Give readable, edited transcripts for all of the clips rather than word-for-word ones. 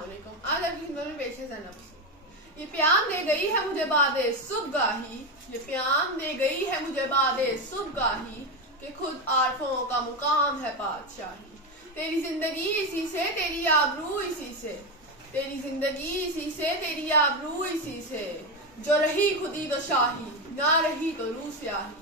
السلام علیکم. آج آپ کی خدمت میں پیش ہے زینب. یہ پیام دے گئی ہے مجھے باد صبح گاہی، یہ پیام دے گئی ہے مجھے باد صبح گاہی، کہ خود عارفوں کا مقام ہے پادشاہی. تیری زندگی اسی سے، تیری آبرو اسی سے، تیری زندگی اسی سے، تیری آبرو اسی سے، جو رہی خودی تو شاہی، نہ رہی تو روح سیاہی.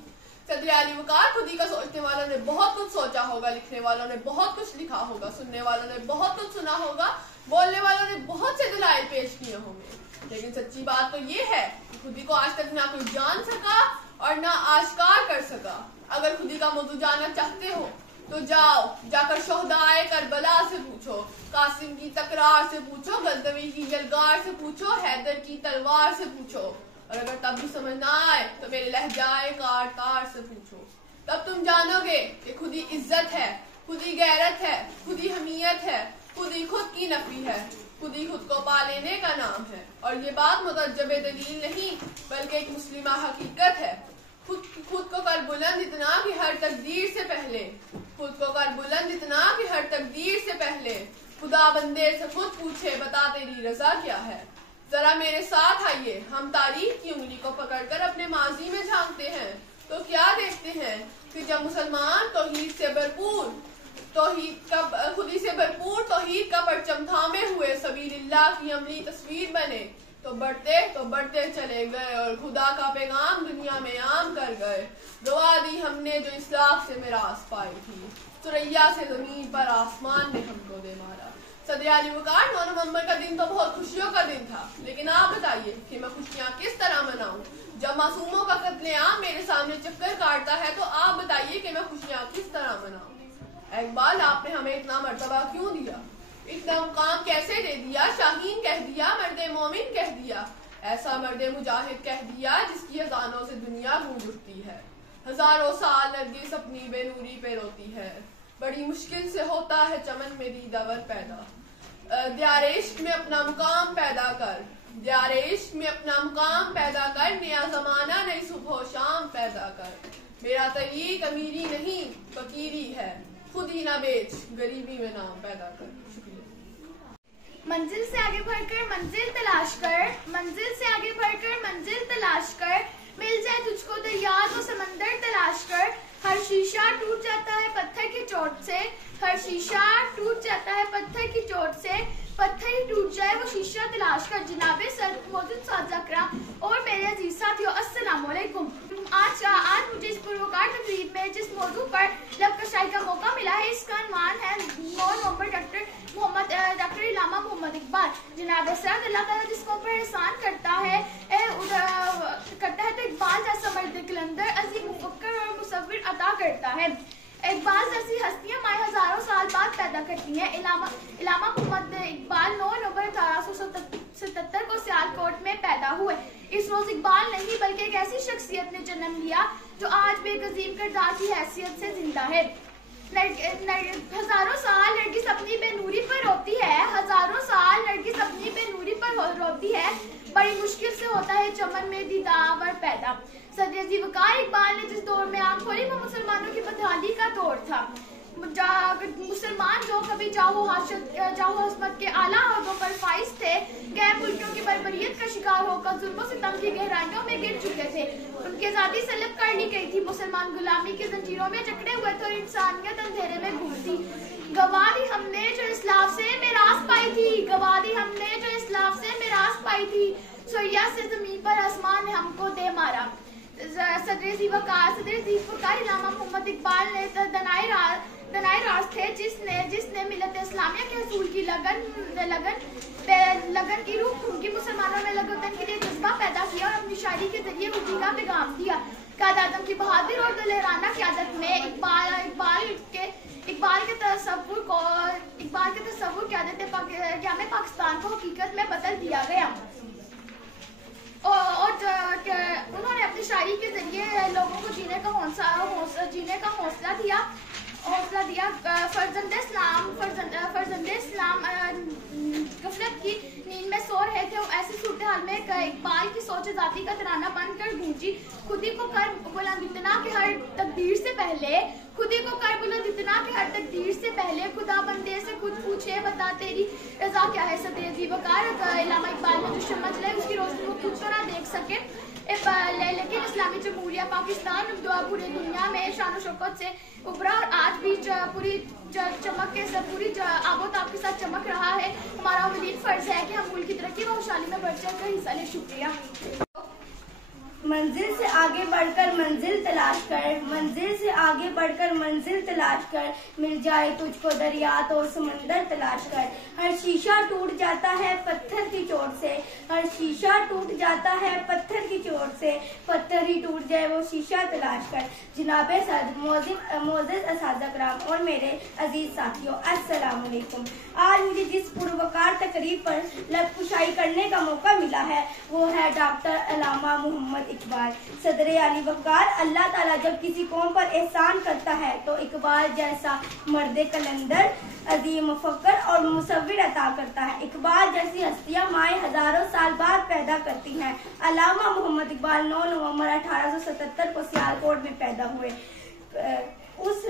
صدر علی وقار. خودی کا سوچنے والوں نے بہت کچھ سوچا ہوگا، لکھنے والوں نے بہت کچھ لکھا ہوگا، سننے والوں نے بہت کچھ سنا ہوگا، بولنے والوں نے بہت سے دلائل پیش کیے ہوں گے، لیکن سچی بات تو یہ ہے کہ خودی کو آج تک نہ کوئی جان سکا اور نہ آشکار کر سکا. اگر خودی کا موضوع جاننا چاہتے ہو تو جاؤ، جا کر شہدائے کربلا سے پوچھو، قاسم کی تکرار سے پوچھو، غزنوی کی یلغار سے پوچھو، حیدر کی تلوار سے پوچھو، اور اگر تب بھی سمجھ نہ آئے تو میرے لہجائے کار تار سے پوچھو. تب تم جانو گے کہ خودی عزت ہے، خودی غیرت ہے، خودی حمیت ہے، خودی خود کی نفی ہے، خودی خود کو پا لینے کا نام ہے. اور یہ بات متعجب دلیل نہیں بلکہ ایک مسلمہ حقیقت ہے. خود کو کر بلند اتنا کہ ہر تقدیر سے پہلے، خود کو کر بلند اتنا کہ ہر تقدیر سے پہلے خدا بندے سے خود پوچھے بتا تیری رضا کیا ہے. ذرا میرے ساتھ آئیے، ہم تاریخ کی انگلی کو پکڑ کر اپنے ماضی میں جھانکتے ہیں تو کیا دیکھتے ہیں کہ جب مسلمان توحید سے بھرپور، خودی سے بھرپور توحید کا پرچم تھامے ہوئے سبیل اللہ کی عملی تصویر بنے تو بڑھتے چلے گئے اور خدا کا پیغام دنیا میں عام کر گئے. دعا دی ہم نے جو اسلاف سے میراث پائی تھی، ثریا سے زمین پر آسمان نے ہم کو دے مارا. صدر علی وقار. 9 نومبر کا دن تو بہت خوشیوں کا دن تھا، لیکن آپ بتائیے کہ میں خوشیاں کس طرح مناؤں؟ جب معصوموں کا قتل عام میرے سامنے چکر کاٹتا ہے تو آپ بتائیے کہ میں خوشیاں کس طرح مناؤں؟ اقبال. آپ نے ہمیں اتنا مرتبہ کیوں دیا، اتنا مقام کیسے دے دیا؟ شاہین کہہ دیا، مرد مومن کہہ دیا، ایسا مرد مجاہد کہہ دیا جس کی اذانوں سے دنیا گونج اٹھتی ہے. ہزاروں سال نرگس اپنی بے نوری پہ روتی ہے، بڑی مشکل سے ہوتا ہے چمن میں دیداور پیدا. دیار عشق میں اپنا مقام پیدا کر، دیار عشق میں اپنا مقام پیدا کر، نیا زمانہ نئی صبح و شام پیدا کر. میرا طریق امیری نہیں فقیری ہے، خود ہی نہ بیچ غریبی میں نام پیدا کر. شکریہ. منزل سے آگے بڑھ کر منزل تلاش کر، منزل سے آگے بڑھ کر منزل تلاش کر، مل جائے تجھ کو دریا تو سمندر تلاش کر. ہر شیشہ ٹوٹ جاتا ہے پتھر کی چوٹ سے، ہر شیشہ ٹوٹ جاتا ہے پتھر کی چوٹ سے، پتھر ہی ٹوٹ جائے وہ شیشہ تلاش کر. جناب موجود ساتھیہ کرام اور میرے عزیز ساتھیوں، السلام علیکم. آج مجھے اس پروکار تقریب میں جس موضوع پر لب کشائی کا موقع ملا ہے، اس کا عنوان ہے 9 نومبر ڈاکٹر علامہ محمد اقبال. جناب سرد اللہ تعالیٰ جس کو پر احسان کرتا ہے تو اقبال جیسا مرد قلندر عظیم مفکر اور مصور عطا کرتا ہے. اقبال جیسی ہستیاں مائے ہزاروں سال بعد پیدا کرتی ہیں. علامہ محمد اقبال 9 نومبر 1877 کو سیالکوٹ میں پیدا ہوئے. اس روز اقبال نہیں بلکہ ایک ایسی شخصیت نے جنم لیا جو آج بھی ایک عظیم کردار کی حیثیت سے زندہ ہے. ہزاروں سال نرگس اپنی بے نوری پر روتی ہے، ہزاروں سال نرگس اپنی بے نوری پر روتی ہے، بڑی مشکل سے ہوتا ہے چمن میں دیداور پیدا. صدر علی وقار اقبال نے جس دور میں آنکھ کھولی وہ مسلمانوں کی بدحالی کا دور تھا. مسلمان جو کبھی جاہو عظمت کے اعلیٰ عہدوں پر فائز تھے، غیر ملکیوں کی بربریت کا شکار ہو کر ظلم و ستم کی گہرائیوں میں گر چکے تھے. ان کی آزادی سلب کر لی گئی تھی، مسلمان غلامی کی زنجیروں میں جکڑے ہوئے تھے اور انسانیت اندھیرے میں گھوم تھی. گواہی ہم نے جو اسلاف سے میراث پائی تھی، گواہی ہم نے جو اسلاف سے میراث پائی تھی، ثریا سے زمین پر آسمان نے ہم کو دے مارا. صدر وقار علامہ محمد اقبال نے دنائے راز تھے جس نے ملت اسلامیہ کے حصول کی لگن کی روح پھونکی، مسلمانوں میں لگن کے لیے جذبہ پیدا کیا اور اپنی شاعری کے ذریعے خودی کا پیغام دیا. قائد اعظم کی بہادر اور دلہرانہ قیادت میں اقبال کے تصور قیادت قیام پاکستان کو حقیقت میں بدل دیا گیا. اور انہوں نے اپنی شاعری کے ذریعے لوگوں کو جینے کا حوصلہ دیا. فرزند اسلام غفلت کی نیند میں سو رہے تھے. ایسی صورتحال میں اقبال کی سوچ ذاتی کا ترانہ بن کر گونجی. خودی کو کر بلند اتنا کہ ہر تقدیر سے پہلے، خودی को कर बुलंद इतना कि हर तकदीर से पहले खुदा बंदे से खुद पूछे बता तेरी रजा क्या है। सदर जी वकार इल्लामा इकबाल ने जो शम्मा जलाई उसकी रोशनी को खुद तो ना देख सके, लेकिन इस्लामी जमहूरिया पाकिस्तान दुआ पूरी दुनिया में शान शौकत से उभरा और आज भी पूरी चमक के साथ पूरी आबोताब के साथ चमक रहा है। हमारा वलीद फर्ज है कि हम मुल्क की तरक्की व खुशहाली में बढ़ चढ़ कर हिस्सा लें। शुक्रिया। मंजिल से आगे बढ़कर मंजिल तलाश कर, मंजिल से आगे बढ़कर मंजिल तलाश कर, मिल जाए तुझको दरिया तो समंदर तलाश कर। हर शीशा टूट जाता है पत्थर की चोट से, हर शीशा टूट जाता है पत्थर की चोट से, पत्थर ही टूट जाए वो शीशा तलाश कर। जनाबे सद मोअज़्ज़िज़ असातिज़ा किराम और मेरे अजीज साथियों, अस्सलाम वालेकुम। आज मुझे जिस पुरवकार तकरीब पर लबकुशाई करने का मौका मिला है वो है डॉक्टर अल्लामा मोहम्मद इकबाल। सदर अली वकार, अल्लाह ताला जब किसी कौम पर एहसान करता है तो इकबाल जैसा मर्द कलंदर, अजीम मुफक्कर और मुसव्विर अता करता है। इकबाल जैसी हस्तियां माएँ हजारों साल बाद पैदा करती हैं। अल्लामा मोहम्मद इकबाल 9 नवंबर 1877 को सियालकोट में पैदा हुए। उस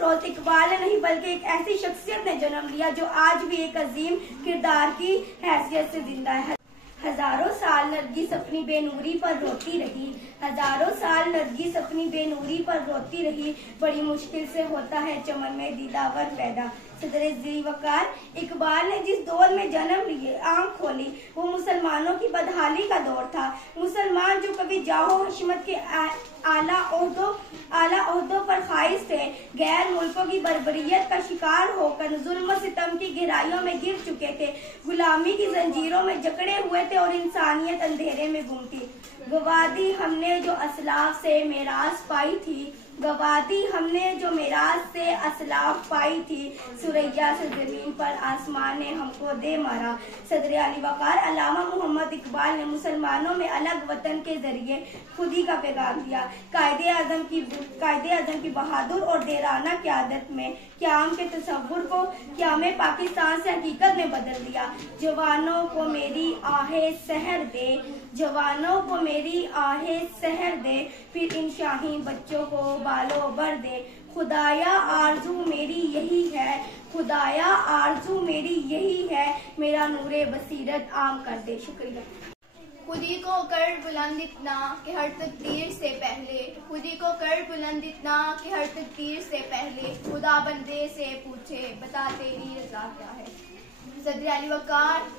रोज इकबाल ने नहीं बल्कि एक ऐसी शख्सियत ने जन्म लिया जो आज भी एक अजीम किरदार की हैसियत से जिंदा है। हजारों साल नरगिस अपनी बेनूरी पर रोती रही, हजारों साल नरगिस अपनी बेनूरी पर रोती रही, बड़ी मुश्किल से होता है चमन में दीदावर पैदा। सदर जी वकार, इकबाल ने जिस दौर में जन्म लिए आंख खोली वो मुसलमानों की बदहाली का दौर था। मुसलमान जो कभी जाहो हशमत के आला ओहदों पर खाइज थे, गैर मुल्कों की बर्बरियत का शिकार होकर जुल्म सितम की गहराइयों में गिर चुके थे, गुलामी की जंजीरों में जकड़े हुए थे और इंसानियत अंधेरे में गुमती। गवादी हमने जो असलाफ से मेरास पाई थी, गवादी हमने जो मेराज से असलाफ पाई थी, सुरैया से जमीन पर आसमान ने हमको दे मारा। सदर अली वकार अल्लामा मोहम्मद इकबाल ने मुसलमानों में अलग वतन के जरिए खुदी का पैगाम दिया। कायदे आजम की बहादुर और देराना क़यादत में क़याम के तसव्वुर को क़याम पाकिस्तान से हकीकत में बदल दिया। जवानों को मेरी आहे सहर दे, जवानों को मेरी आहे सहर दे, फिर इन शाही बच्चों को बालो बर दे। खुदाया आरजू मेरी यही है, खुदाया आरजू मेरी यही है, मेरा नूरे बसीरत आम कर दे। शुक्रिया। खुदी को कर बुलंद इतना कि हर तकदीर से पहले, खुदी को कर बुलंद इतना कि हर तकदीर से पहले, खुदा बंदे से पूछे बता तेरी रजा क्या है। सदर अली वकार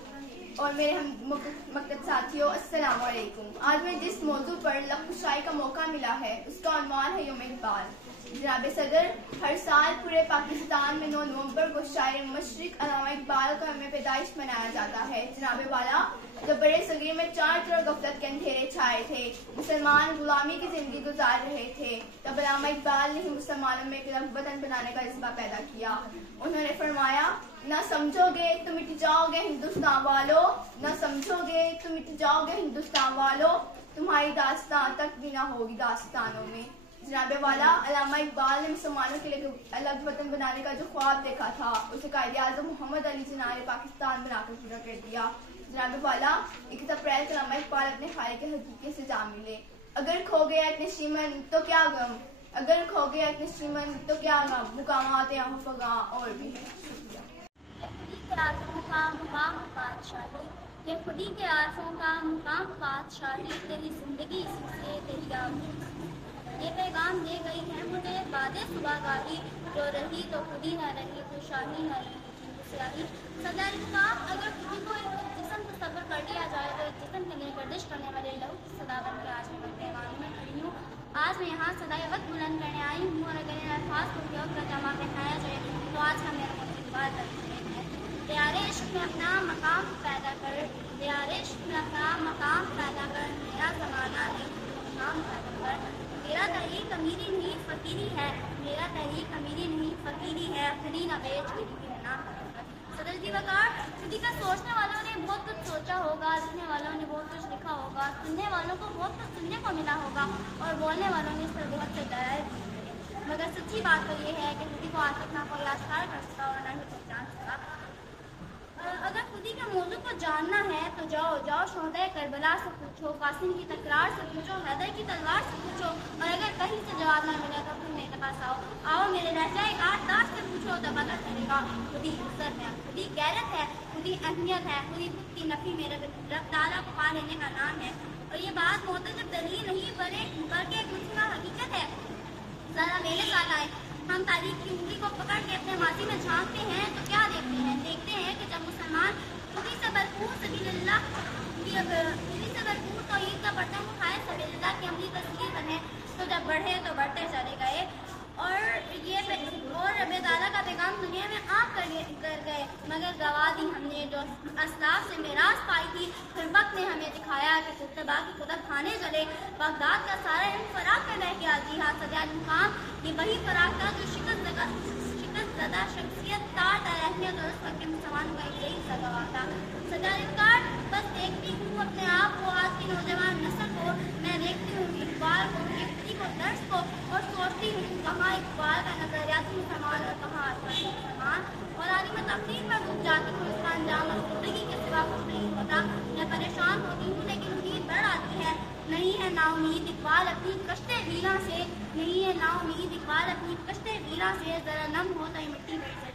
और मेरे हम मकतब साथियों, अस्सलाम वालेकुम। आज मैं जिस मौजू पर लबकुशाई का मौका मिला है उसका उन्वान है यौम इकबाल। जनाब सदर, हर साल पूरे पाकिस्तान में 9 नवंबर को शायर मशरिक अल्लामा इकबाल का यौम पैदाइश मनाया जाता है। जनाब वाला, जब बड़े सगीर में चारों तरफ गफलत के अंधेरे छाए थे, मुसलमान गुलामी की जिंदगी गुजार रहे थे, तब अल्लामा इकबाल ने ही मुसलमानों में एक वतन बनाने का जज्बा पैदा किया। उन्होंने फरमाया, न समझोगे तो मिट जाओगे हिंदुस्तान वालों, न समझोगे तो मिट जाओगे हिंदुस्तान वालों, तुम्हारी दास्तान तक भी ना होगी दास्तानों में। जनाबे वाला, अल्लामा इकबाल ने मुसलमानों के लिए अलग वतन बनाने का जो ख्वाब देखा था उसे कायदे आज़म मोहम्मद अली जिन्ना ने पाकिस्तान बनाकर पूरा कर दिया। जनाबे वाला, 21 अप्रैल को अल्लामा इकबाल अपने खालिक के हकीके से जा मिले। अगर खो गया इतने श्रीमन तो क्या गम, अगर खो गया इतने श्रीमन तो क्या गम, मुकामात फगा और भी है। ये खुदी के आरफों का मुकाम बादशाही, तेरी जिंदगी इसी से तेरी आमद। ये पैगाम दे गई है मुझे बादे सुबह गाही, जो रही तो खुदी न रही, खुशहाली न रही स्याही। सदर इकबाल, अगर खुदी को जिस्म तस्वर कर लिया जाए तो एक जिस्म के लिए गर्दिश करने वाले लहू की सदा बन के आज मैं पैगाम में खड़ी हूँ। आज मैं यहाँ सदाई वक्त बुलंद करने आई हूँ और अगर इन अल्फाज को योग का जमा पहनाया जाए तो आज का मेरा इकबाल है। प्यारे इश्क में अपना मकाम पैदा कर, प्यारे इश्क में अपना मकाम पैदा कर, मेरा ज़माना नहीं नाम पैदा कर। मेरा तहरीक अमीरी नहीं फ़कीरी है, मेरा तहरीक अमीरी नहीं फ़कीरी है, खुदी न बेच खुदी के नाम पैदा कर। सदर जी वकार, खुदी का सोचने वालों ने बहुत कुछ सोचा होगा, लिखने वालों ने बहुत कुछ लिखा होगा, सुनने वालों को बहुत कुछ सुनने को मिला होगा और बोलने वालों ने इस पर बहुत से डराया। मगर सच्ची बात तो ये है कि खुदी को आज तक ना कोई आस्कार कर सका और ना ही पहचान सका। अगर खुदी के मौजू को जानना है तो जाओ शोहदा करबला से पूछो। पूछो, कासिम की तकरार से पूछो, हैदर की तलवार से पूछो, और अगर कहीं से जवाब ना मिले तो फिर मेरे पास आओ मेरे लहजा दार से पूछो तो पता चलेगा। खुदी इज्जत है, खुदी गैरत है, खुदी अहमियत है, खुदी खुद की नफी मेरे रब ताला को पा लेने का नाम है। और ये बात मोतज़िब दलील नहीं बल्कि एक मुस्लिम हकीकत है। जरा मेरे साथ आए, हम तारीख की उंगली को पकड़ के अपने माजी में झांकते हैं तो क्या देखते हैं कि जब मुसलमान खुदी से भरपूर तौहीद का बर्तन उठाए सबीलिल्लाह की अमली तस्लीम बने, तो जब बढ़े तो बढ़ते चले गए और रब ताला का पैगाम दुनिया में आप कर गए, मगर गवा दी हमने जो असलाफ से मेराज पाई थी। फिर वक्त ने हमें दिखाया कि कुतबा की कुतब खाने चले, बगदाद का सारा इल्म फराग में रह गया। जी हाँ, सजा मुकाम ये वही फराग था जो शिकस्त ज़दा शख्सियत तार अहमियत और उस वक्त के मुसलमानों का यही सगा था। सजाकार बस देखती हूँ अपने आप को, आज की नौजवान नस्ल को, मैं देखती हूँ इकबाल को, गिफ्टी को, दर्श को, और सोचती हूँ कहाँ इकबाल का नजरियाती मुसलमान और कहाँ आसमानी मुसलमान। और आगे मैं तकलीफ पर डूब जाती हूँ, इसका अंजाम और जिंदगी के सिवा कुछ नहीं होता। मैं परेशान होती हूँ लेकिन उम्मीद बढ़ आती है। नहीं है नाउमीद इकबाल अपनी कश्ते वीरा से, नहीं है नाउमीद इकबाल अपनी कश्ते वीरा से, जरा नम होता है मिट्टी में से।